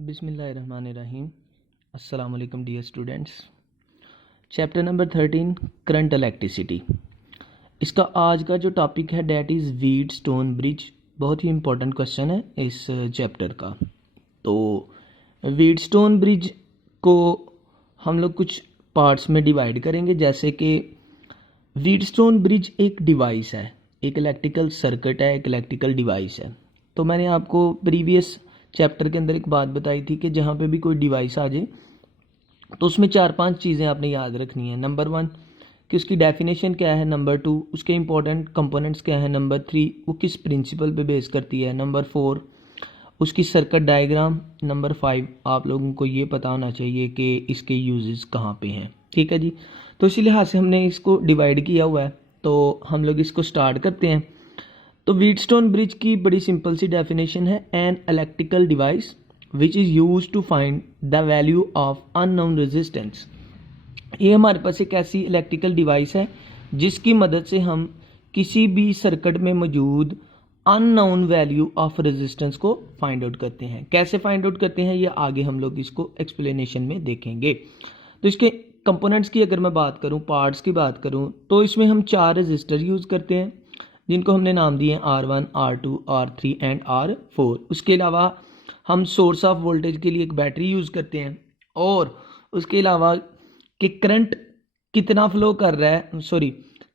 बिस्मिल्लाहिर्रहमानिर्रहीम। अस्सलाम वालेकुम dear students. Chapter number 13 current electricity. इसका आज का जो टॉपिक है डैट इज़ व्हीटस्टोन ब्रिज। बहुत ही इंपॉर्टेंट क्वेश्चन है इस चैप्टर का। तो व्हीटस्टोन ब्रिज को हम लोग कुछ पार्ट्स में डिवाइड करेंगे, जैसे कि व्हीटस्टोन ब्रिज एक डिवाइस है, एक इलेक्ट्रिकल सर्किट है, एक इलेक्ट्रिकल डिवाइस है। तो मैंने आपको प्रीवियस चैप्टर के अंदर एक बात बताई थी कि जहाँ पे भी कोई डिवाइस आ जाए तो उसमें 4-5 चीज़ें आपने याद रखनी है। नंबर 1 कि उसकी डेफिनेशन क्या है, नंबर 2 उसके इंपॉर्टेंट कंपोनेंट्स क्या है, नंबर 3 वो किस प्रिंसिपल पे बेस करती है, नंबर 4 उसकी सर्किट डायग्राम, नंबर 5 आप लोगों को ये पता होना चाहिए कि इसके यूजेस कहाँ पे हैं। ठीक है जी। तो इसी लिहाज से हमने इसको डिवाइड किया हुआ है, तो हम लोग इसको स्टार्ट करते हैं। तो व्हीटस्टोन ब्रिज की बड़ी सिंपल सी डेफिनेशन है, an electrical device which is use to find the value of unknown resistance. ये हमारे पास एक ऐसी इलेक्ट्रिकल डिवाइस है जिसकी मदद से हम किसी भी सर्किट में मौजूद अननोन वैल्यू ऑफ रेजिस्टेंस को फाइंड आउट करते हैं। कैसे फाइंड आउट करते हैं ये आगे हम लोग इसको एक्सप्लेनेशन में देखेंगे। तो इसके कंपोनेंट्स की अगर मैं बात करूं, पार्ट्स की बात करूं, तो इसमें हम 4 रेजिस्टर यूज़ करते हैं जिनको हमने नाम दिए हैं R1, R2, R3 and R4। उसके अलावा हम सोर्स ऑफ वोल्टेज के लिए एक बैटरी यूज़ करते हैं, और उसके अलावा कि करंट कितना फ्लो कर रहा है,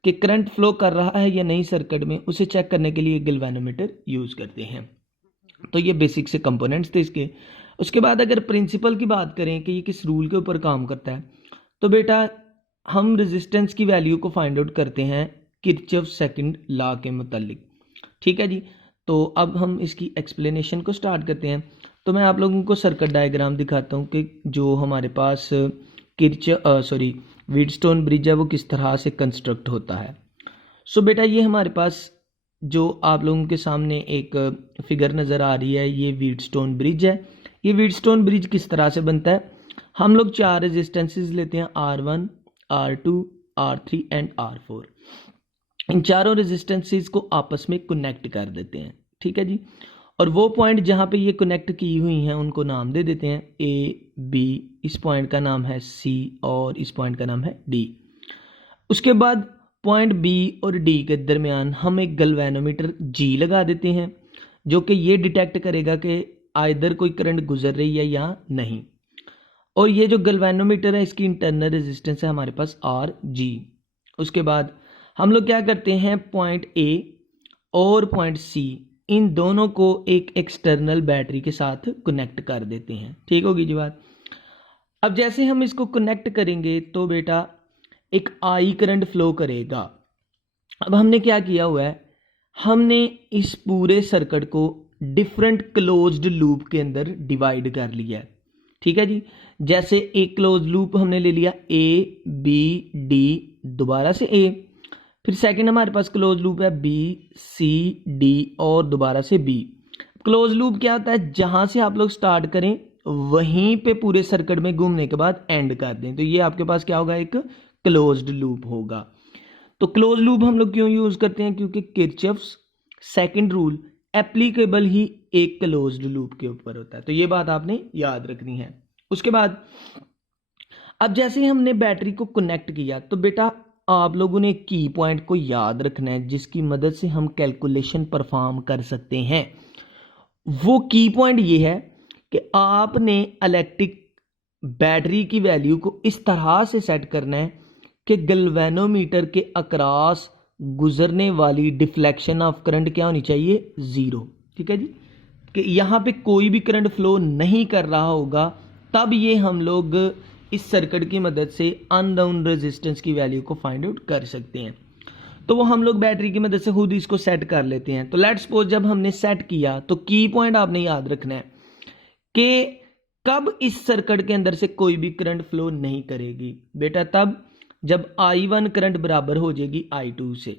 कि करंट फ्लो कर रहा है या नहीं सर्किट में, उसे चेक करने के लिए गैल्वेनोमीटर यूज़ करते हैं। तो ये बेसिक से कंपोनेंट्स थे इसके। उसके बाद अगर प्रिंसिपल की बात करें कि ये किस रूल के ऊपर काम करता है, तो बेटा हम रेजिस्टेंस की वैल्यू को फाइंड आउट करते हैं किरचॉफ सेकंड लॉ के मुतालिक। ठीक है जी। तो अब हम इसकी एक्सप्लेनेशन को स्टार्ट करते हैं। तो मैं आप लोगों को सर्किट डायग्राम दिखाता हूँ कि जो हमारे पास व्हीटस्टोन ब्रिज है वो किस तरह से कंस्ट्रक्ट होता है। सो बेटा ये हमारे पास जो आप लोगों के सामने एक फिगर नज़र आ रही है, ये व्हीटस्टोन ब्रिज है। ये व्हीटस्टोन ब्रिज किस तरह से बनता है, हम लोग 4 रेजिस्टेंसेस लेते हैं, R1, R2, R3 and R4। इन चारों रेजिस्टेंसेस को आपस में कनेक्ट कर देते हैं। ठीक है जी। और वो पॉइंट जहाँ पे ये कनेक्ट की हुई हैं उनको नाम दे देते हैं A, B, इस पॉइंट का नाम है C और इस पॉइंट का नाम है D। उसके बाद पॉइंट B और D के दरमियान हम एक गैल्वेनोमीटर G लगा देते हैं, जो कि ये डिटेक्ट करेगा कि आइदर कोई करंट गुजर रही है या नहीं। और ये जो गैल्वेनोमीटर है इसकी इंटरनल रेजिस्टेंस है हमारे पास RG। उसके बाद हम लोग क्या करते हैं, पॉइंट A और पॉइंट C इन दोनों को एक एक्सटर्नल बैटरी के साथ कनेक्ट कर देते हैं। ठीक होगी जी बात। अब जैसे हम इसको कनेक्ट करेंगे तो बेटा एक आई करंट फ्लो करेगा। अब हमने क्या किया हुआ है, हमने इस पूरे सर्किट को डिफरेंट क्लोज्ड लूप के अंदर डिवाइड कर लिया है। ठीक है जी। जैसे एक क्लोज लूप हमने ले लिया A, B, D, दोबारा से A, फिर सेकंड हमारे पास क्लोज लूप है B, C, D और दोबारा से B। क्लोज लूप क्या होता है, जहां से आप लोग स्टार्ट करें वहीं पे पूरे सर्किट में घूमने के बाद एंड कर दें, तो ये आपके पास क्या होगा, एक क्लोज्ड लूप होगा। तो क्लोज लूप हम लोग क्यों यूज करते हैं, क्योंकि किरचॉफ्स सेकंड रूल एप्लीकेबल ही एक क्लोज्ड लूप के ऊपर होता है। तो ये बात आपने याद रखनी है। उसके बाद अब जैसे ही हमने बैटरी को कनेक्ट किया तो बेटा आप लोगों ने की पॉइंट को याद रखना है जिसकी मदद से हम कैलकुलेशन परफॉर्म कर सकते हैं। वो की पॉइंट ये है कि आपने इलेक्ट्रिक बैटरी की वैल्यू को इस तरह से सेट करना है कि गैल्वेनोमीटर के अक्रॉस गुजरने वाली डिफ्लेक्शन ऑफ करंट क्या होनी चाहिए, 0। ठीक है जी। कि यहाँ पे कोई भी करंट फ्लो नहीं कर रहा होगा, तब ये हम लोग इस सर्किट की मदद से अननोन रेजिस्टेंस की वैल्यू को फाइंड आउट कर सकते हैं। तो वो हम लोग बैटरी की मदद से खुद इसको सेट कर लेते हैं। तो लेट्स सपोज जब हमने सेट किया तो की पॉइंट आपने याद रखना है कि कब इस सर्किट के अंदर से कोई भी करंट फ्लो नहीं करेगी, बेटा तब जब I1 करंट बराबर हो जाएगी I2 से।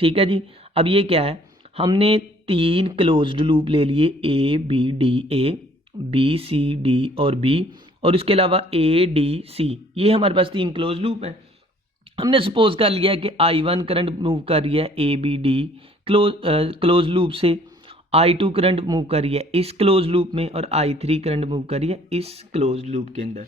ठीक है जी। अब ये क्या है, हमने 3 क्लोज्ड लूप ले लिए A, B, D, A, B, C, D और B, और इसके अलावा A, D, C, ये हमारे पास 3 क्लोज लूप हैं। हमने सपोज कर लिया है कि I1 करंट मूव कर रही है A, B, D close loop से, I2 करंट मूव कर रही है इस क्लोज लूप में और I3 करंट मूव कर रही है इस क्लोज लूप के अंदर।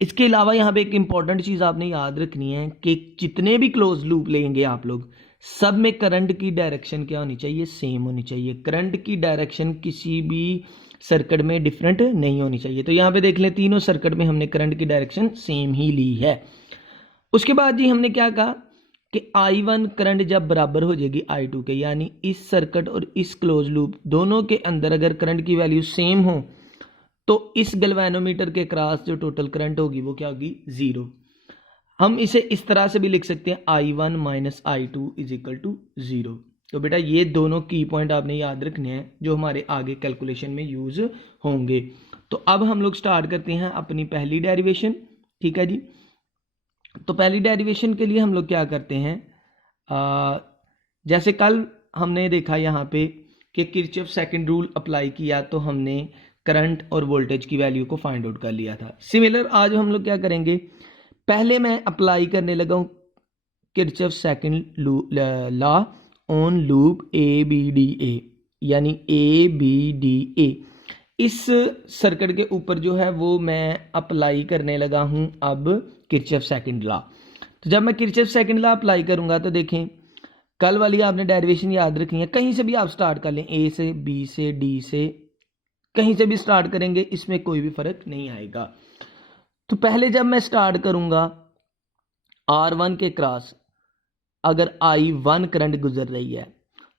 इसके अलावा यहाँ पे एक इंपॉर्टेंट चीज़ आपने याद रखनी है कि जितने भी क्लोज लूप लेंगे आप लोग, सब में करंट की डायरेक्शन क्या होनी चाहिए, सेम होनी चाहिए। करंट की डायरेक्शन किसी भी सर्किट में डिफरेंट नहीं होनी चाहिए। तो यहाँ पे देख लें, तीनों सर्किट में हमने करंट की डायरेक्शन सेम ही ली है। उसके बाद जी हमने क्या कहा कि I1 करंट जब बराबर हो जाएगी I2 के, यानी इस सर्किट और इस क्लोज लूप दोनों के अंदर अगर करंट की वैल्यू सेम हो तो इस गैल्वेनोमीटर के क्रॉस जो टोटल करंट होगी वो क्या होगी, जीरो। हम इसे इस तरह से भी लिख सकते हैं I1 minus I2 is equal to zero. तो बेटा ये दोनों की पॉइंट आपने याद रखने हैं जो हमारे आगे कैलकुलेशन में यूज होंगे। तो अब हम लोग स्टार्ट करते हैं अपनी पहली डेरिवेशन। ठीक है जी। तो पहली डेरिवेशन के लिए हम लोग क्या करते हैं, जैसे कल हमने देखा यहाँ पे कि किरचॉफ सेकंड रूल अप्लाई किया तो हमने करंट और वोल्टेज की वैल्यू को फाइंड आउट कर लिया था। सिमिलर आज हम लोग क्या करेंगे, पहले मैं अप्लाई करने लगा हूँ Kirchhoff second law on loop ABDA, यानी ABDA। इस सर्किट के ऊपर जो है वो मैं अप्लाई करने लगा हूँ अब किरचॉफ सेकंड लॉ। तो जब मैं किरचॉफ सेकंड लॉ अप्लाई करूँगा तो देखें, कल वाली आपने डेरिवेशन याद रखनी है, कहीं से भी आप स्टार्ट कर लें, A से B से D से, कहीं से भी स्टार्ट करेंगे, इसमें कोई भी फर्क नहीं आएगा। तो पहले जब मैं स्टार्ट करूँगा R1 के क्रॉस अगर I1 करंट गुजर रही है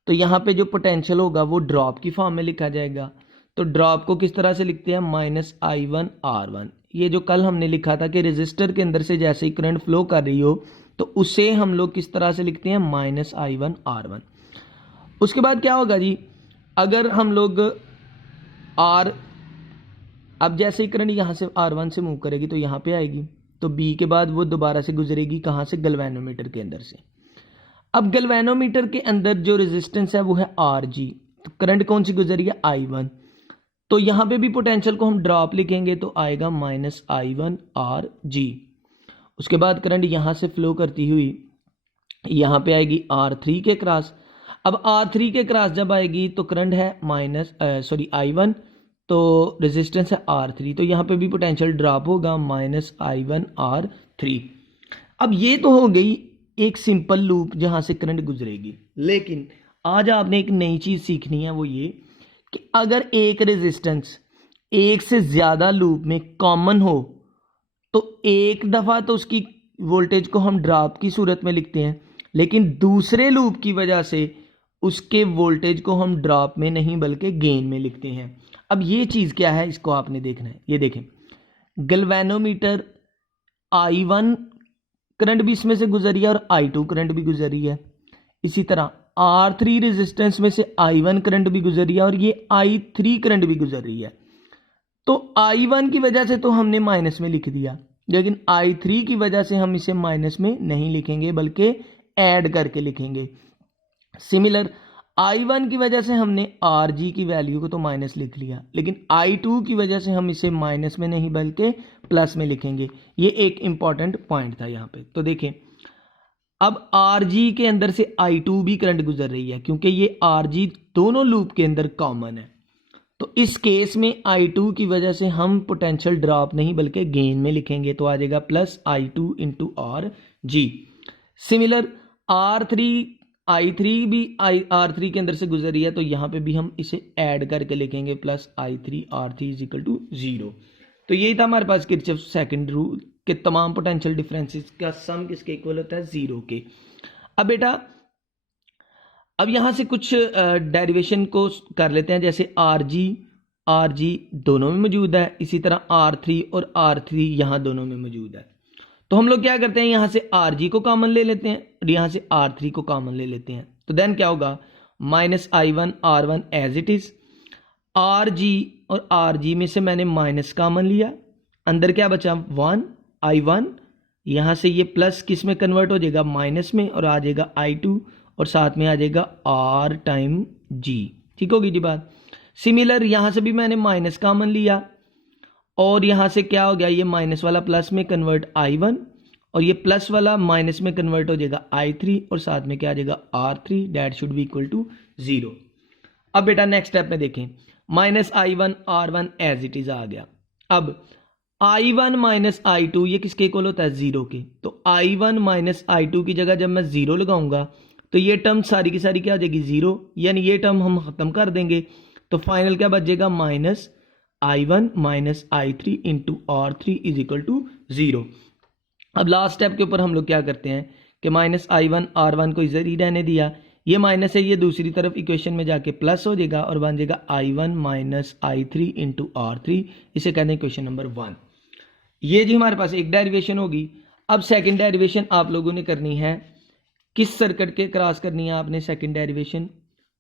तो यहाँ पे जो पोटेंशियल होगा वो ड्रॉप की फॉर्म में लिखा जाएगा। तो ड्रॉप को किस तरह से लिखते हैं, माइनस I1 R1। ये जो कल हमने लिखा था कि रेजिस्टर के अंदर से जैसे ही करंट फ्लो कर रही हो तो उसे हम लोग किस तरह से लिखते हैं, माइनस I1 R1। उसके बाद क्या होगा जी, अगर हम लोग अब जैसे ही करंट यहाँ से R1 से मूव करेगी तो यहाँ पे आएगी, तो B के बाद वो दोबारा से गुजरेगी कहाँ से, गैल्वेनोमीटर के अंदर से। अब गैल्वेनोमीटर के अंदर जो रेजिस्टेंस है वो है RG, तो करंट कौन सी गुजरी है, I1। तो यहाँ पे भी पोटेंशियल को हम ड्रॉप लिखेंगे तो आएगा माइनस I1 RG। उसके बाद करंट यहाँ से फ्लो करती हुई यहाँ पे आएगी R3 के क्रॉस। अब R3 के क्रॉस जब आएगी तो करंट है I1, तो रेजिस्टेंस है R3, तो यहाँ पे भी पोटेंशियल ड्रॉप होगा माइनस I1 R3। अब ये तो हो गई एक सिंपल लूप जहाँ से करंट गुजरेगी, लेकिन आज आपने एक नई चीज़ सीखनी है, वो ये कि अगर एक रेजिस्टेंस एक से ज़्यादा लूप में कॉमन हो तो एक दफ़ा तो उसकी वोल्टेज को हम ड्रॉप की सूरत में लिखते हैं, लेकिन दूसरे लूप की वजह से उसके वोल्टेज को हम ड्रॉप में नहीं बल्कि गेन में लिखते हैं। अब ये चीज़ क्या है, इसको आपने देखना है। ये देखें, गैल्वेनोमीटर I1 करंट भी इसमें से गुजर रही है और I2 करंट भी गुजर रही है। इसी तरह R3 रेजिस्टेंस में से I1 करंट भी गुजर रही है और ये I3 करंट भी गुजर रही है। तो I1 की वजह से तो हमने माइनस में लिख दिया, लेकिन I3 की वजह से हम इसे माइनस में नहीं लिखेंगे बल्कि ऐड करके लिखेंगे। सिमिलर I1 की वजह से हमने RG की वैल्यू को तो माइनस लिख लिया, लेकिन I2 की वजह से हम इसे माइनस में नहीं बल्कि प्लस में लिखेंगे। ये एक इंपॉर्टेंट पॉइंट था यहाँ पे। तो देखें, अब RG के अंदर से I2 भी करंट गुजर रही है क्योंकि ये RG दोनों लूप के अंदर कॉमन है। तो इस केस में I2 की वजह से हम पोटेंशियल ड्रॉप नहीं बल्कि गेन में लिखेंगे, तो आ जाएगा plus I2 into RG। Similar I3 भी R3 के अंदर से गुजर रही है, तो यहाँ पे भी हम इसे ऐड करके लिखेंगे plus I3 R3 is equal to 0। तो यही था हमारे पास किरचॉफ सेकंड रूल के तमाम पोटेंशियल डिफरेंसेस का सम किसके इक्वल होता है, 0 के। अब बेटा अब यहाँ से कुछ डेरिवेशन को कर लेते हैं, जैसे RG दोनों में मौजूद है, इसी तरह R3 और R3 यहाँ दोनों में मौजूद है। तो हम लोग क्या करते हैं, यहाँ से RG को कॉमन ले लेते हैं और यहाँ से R3 को कॉमन ले लेते हैं। तो देन क्या होगा, minus I1 R1 as it is. RG और RG में से मैंने माइनस कॉमन लिया, अंदर क्या बचा, 1 I1। यहाँ से ये प्लस किस में कन्वर्ट हो जाएगा, माइनस में, और आ जाएगा I2 और साथ में आ जाएगा R टाइम G। ठीक होगी जी बात। सिमिलर यहाँ से भी मैंने माइनस कॉमन लिया और यहाँ से क्या हो गया, ये माइनस वाला प्लस में कन्वर्ट I1 और ये प्लस वाला माइनस में कन्वर्ट हो जाएगा I3 और साथ में क्या आ जाएगा R3, that should be equal to 0। अब बेटा नेक्स्ट स्टेप में देखें, -i1 R1 as it is आ गया। अब i1 माइनस i2 ये किसके इक्वल होता है, 0 के। तो i1 माइनस i2 की जगह जब मैं 0 लगाऊंगा तो ये टर्म सारी की सारी क्या आ जाएगी, 0, यानी ये टर्म हम खत्म कर देंगे। तो फाइनल क्या बचेगा, -i1 minus i3 into R3 is equal to 0। अब लास्ट स्टेप के ऊपर हम लोग क्या करते हैं कि -i1 R1 को इधर ही रहने दिया, ये माइनस है, ये दूसरी तरफ इक्वेशन में जाके प्लस हो जाएगा और बन जाएगा i1 minus i3 into R3। इसे कहते हैं क्वेश्चन नंबर 1। ये जी हमारे पास एक डेरिवेशन होगी। अब सेकंड डेरिवेशन आप लोगों ने करनी है, किस सर्किट के क्रॉस करनी है आपने सेकंड डेरिवेशन,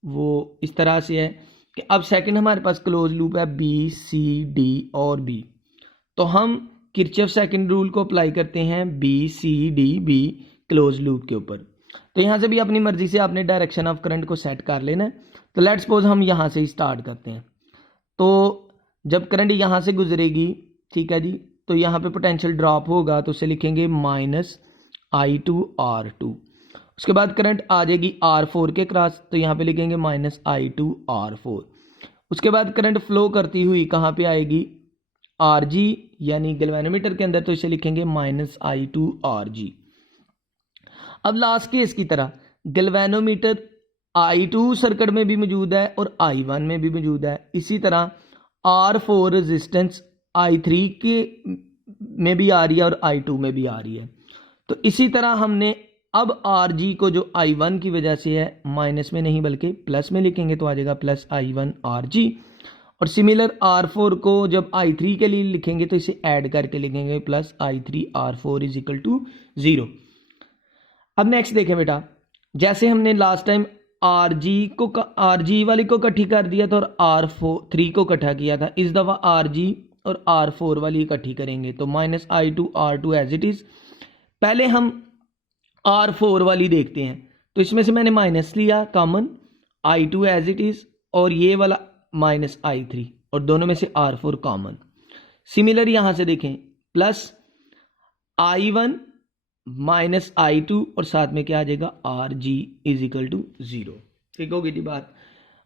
वो इस तरह से है कि अब सेकंड हमारे पास क्लोज लूप है B C D और B। तो हम किरचॉफ सेकंड रूल को अप्लाई करते हैं B C D B close loop के ऊपर। तो यहाँ से भी अपनी मर्जी से आपने डायरेक्शन ऑफ करंट को सेट कर लेना है। तो लेट्स सपोज हम यहाँ से ही स्टार्ट करते हैं। तो जब करंट यहाँ से गुजरेगी, ठीक है जी, तो यहाँ पे पोटेंशियल ड्रॉप होगा, तो उसे लिखेंगे -i2 R2। उसके बाद करंट आ जाएगी R4 के क्रॉस, तो यहाँ पे लिखेंगे -i2 R4। उसके बाद करंट फ्लो करती हुई कहाँ पे आएगी, RG यानी गैल्वेनोमीटर के अंदर, तो इसे लिखेंगे -i2 RG। अब लास्ट केस की तरह गैल्वेनोमीटर I2 सर्किट में भी मौजूद है और I1 में भी मौजूद है। इसी तरह R4 रेजिस्टेंस I3 के में भी आ रही है और I2 में भी आ रही है। तो इसी तरह हमने अब RG को जो I1 की वजह से है माइनस में नहीं बल्कि प्लस में लिखेंगे, तो आ जाएगा +i1 RG। और सिमिलर R4 को जब I3 के लिए लिखेंगे तो इसे ऐड करके लिखेंगे +i3 R4 is equal to 0। अब नेक्स्ट देखें बेटा, जैसे हमने लास्ट टाइम RG वाली को इकट्ठी कर दिया था और R3 को इकट्ठा किया था, इस दफ़ा RG और R4 वाली इकट्ठी करेंगे। तो -i2 R2 as it is. पहले हम R4 वाली देखते हैं, तो इसमें से मैंने माइनस लिया common, I2 as it is और ये वाला -i3 और दोनों में से R4 कॉमन। सिमिलर यहाँ से देखें +i1 -i2 और साथ में क्या आ जाएगा, RG इज इक्वल टू 0। ठीक होगी जी बात।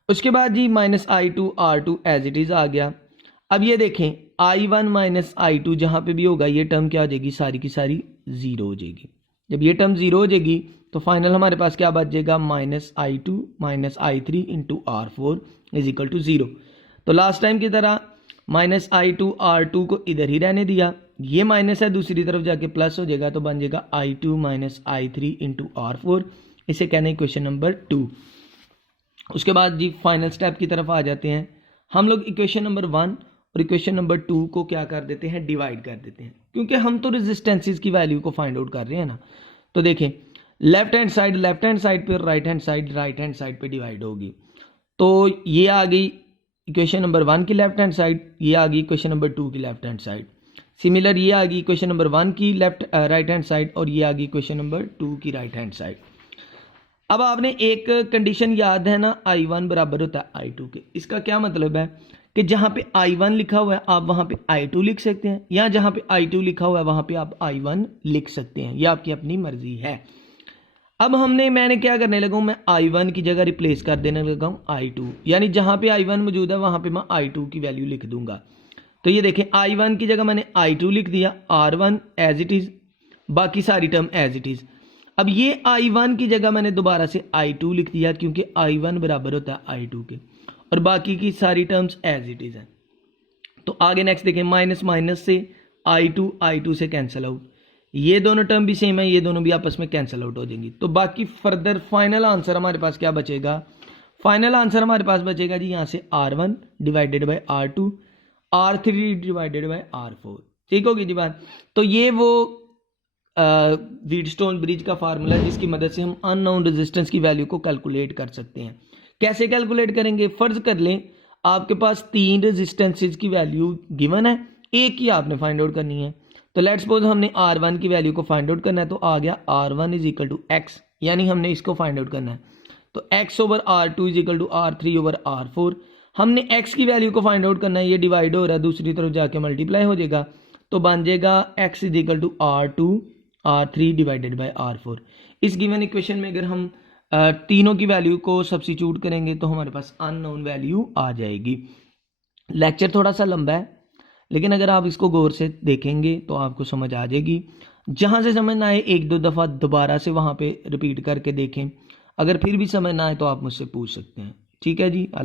उसके बाद जी -i2 R2 as it is आ गया। अब ये देखें i1 -i2 जहाँ पे भी होगा ये टर्म क्या हो जाएगी, सारी की सारी 0 हो जाएगी। जब ये टर्म 0 हो जाएगी तो फाइनल हमारे पास क्या बच जाएगा, -i2 -i3 into R4 is equal to 0। तो लास्ट टाइम की तरह -i2 R2 को इधर ही रहने दिया, ये माइनस है दूसरी तरफ जाके प्लस हो जाएगा, तो बन जाएगा i2 -i3 इंटू R4। इसे कहने क्वेश्चन नंबर 2। उसके बाद जी फाइनल स्टेप की तरफ आ जाते हैं। हम लोग इक्वेशन नंबर 1 और इक्वेशन नंबर 2 को क्या कर देते हैं, डिवाइड कर देते हैं, क्योंकि हम तो रेजिस्टेंसेस की वैल्यू को फाइंड आउट कर रहे हैं ना। तो देखें लेफ्ट हैंड साइड पे, राइट हैंड साइड पे डिवाइड होगी। तो ये आ गई इक्वेशन नंबर 1 की लेफ्ट हैंड साइड, ये आ गई इक्वेशन नंबर 2 की लेफ्ट हैंड साइड। सिमिलर ये आ गई इक्वेशन नंबर 1 की राइट हैंड साइड और ये आ गई इक्वेशन नंबर 2 की राइट हैंड साइड। अब आपने एक कंडीशन याद है ना, I1 बराबर होता है I2 के। इसका क्या मतलब है कि जहाँ पे I1 लिखा हुआ है आप वहाँ पे I2 लिख सकते हैं, या जहाँ पे I2 लिखा हुआ है वहाँ पे आप I1 लिख सकते हैं, यह आपकी अपनी मर्जी है। अब मैंने क्या करने लगा हूँ, मैं I1 की जगह रिप्लेस कर देने लगा हूँ I2, यानी जहाँ पे I1 मौजूद है वहाँ पे मैं I2 की वैल्यू लिख दूंगा। तो ये देखें I1 की जगह मैंने I2 लिख दिया, R1 एज इट इज़, बाकी सारी टर्म एज इट इज़। अब ये I1 की जगह मैंने दोबारा से I2 लिख दिया, क्योंकि I1 बराबर होता है I2 के, और बाकी की सारी टर्म्स एज इट इज़ हैं। तो आगे नेक्स्ट देखें, माइनस से I2 से कैंसिल आउट, ये दोनों टर्म भी सेम है, ये दोनों भी आपस में कैंसिल आउट हो जाएंगी। तो बाकी फर्दर फाइनल आंसर हमारे पास क्या बचेगा, फाइनल आंसर हमारे पास बचेगा जी यहाँ से R1 divided by R2, R3 divided by R4। ठीक होगी जी बात। तो ये वो व्हीटस्टोन ब्रिज का फार्मूला है जिसकी मदद से हम अननोन रेजिस्टेंस की वैल्यू को कैलकुलेट कर सकते हैं। कैसे कैलकुलेट करेंगे, फर्ज कर लें आपके पास 3 रेजिस्टेंसेज की वैल्यू गिवन है, एक ही आपने फाइंड आउट करनी है। तो लेट्स सपोज हमने R1 की वैल्यू को फाइंड आउट करना है, तो आ गया R1 is equal to X, यानी हमने इसको फाइंड आउट करना है। तो X over R2 is equal to R3 over R4। हमने X की वैल्यू को फाइंड आउट करना है, ये डिवाइड हो रहा है, दूसरी तरफ जाके मल्टीप्लाई हो जाएगा, तो बन जाएगा X is equal to R2 R3 divided by R4। इस गिवन इक्वेशन में अगर हम तीनों की वैल्यू को सब्स्टिट्यूट करेंगे तो हमारे पास अननोन वैल्यू आ जाएगी। लेक्चर थोड़ा सा लंबा है, लेकिन अगर आप इसको गौर से देखेंगे तो आपको समझ आ जाएगी। जहाँ से समझ ना आए एक दो दफ़ा दोबारा से वहाँ पे रिपीट करके देखें, अगर फिर भी समझ ना आए तो आप मुझसे पूछ सकते हैं। ठीक है जी, अल्लाह।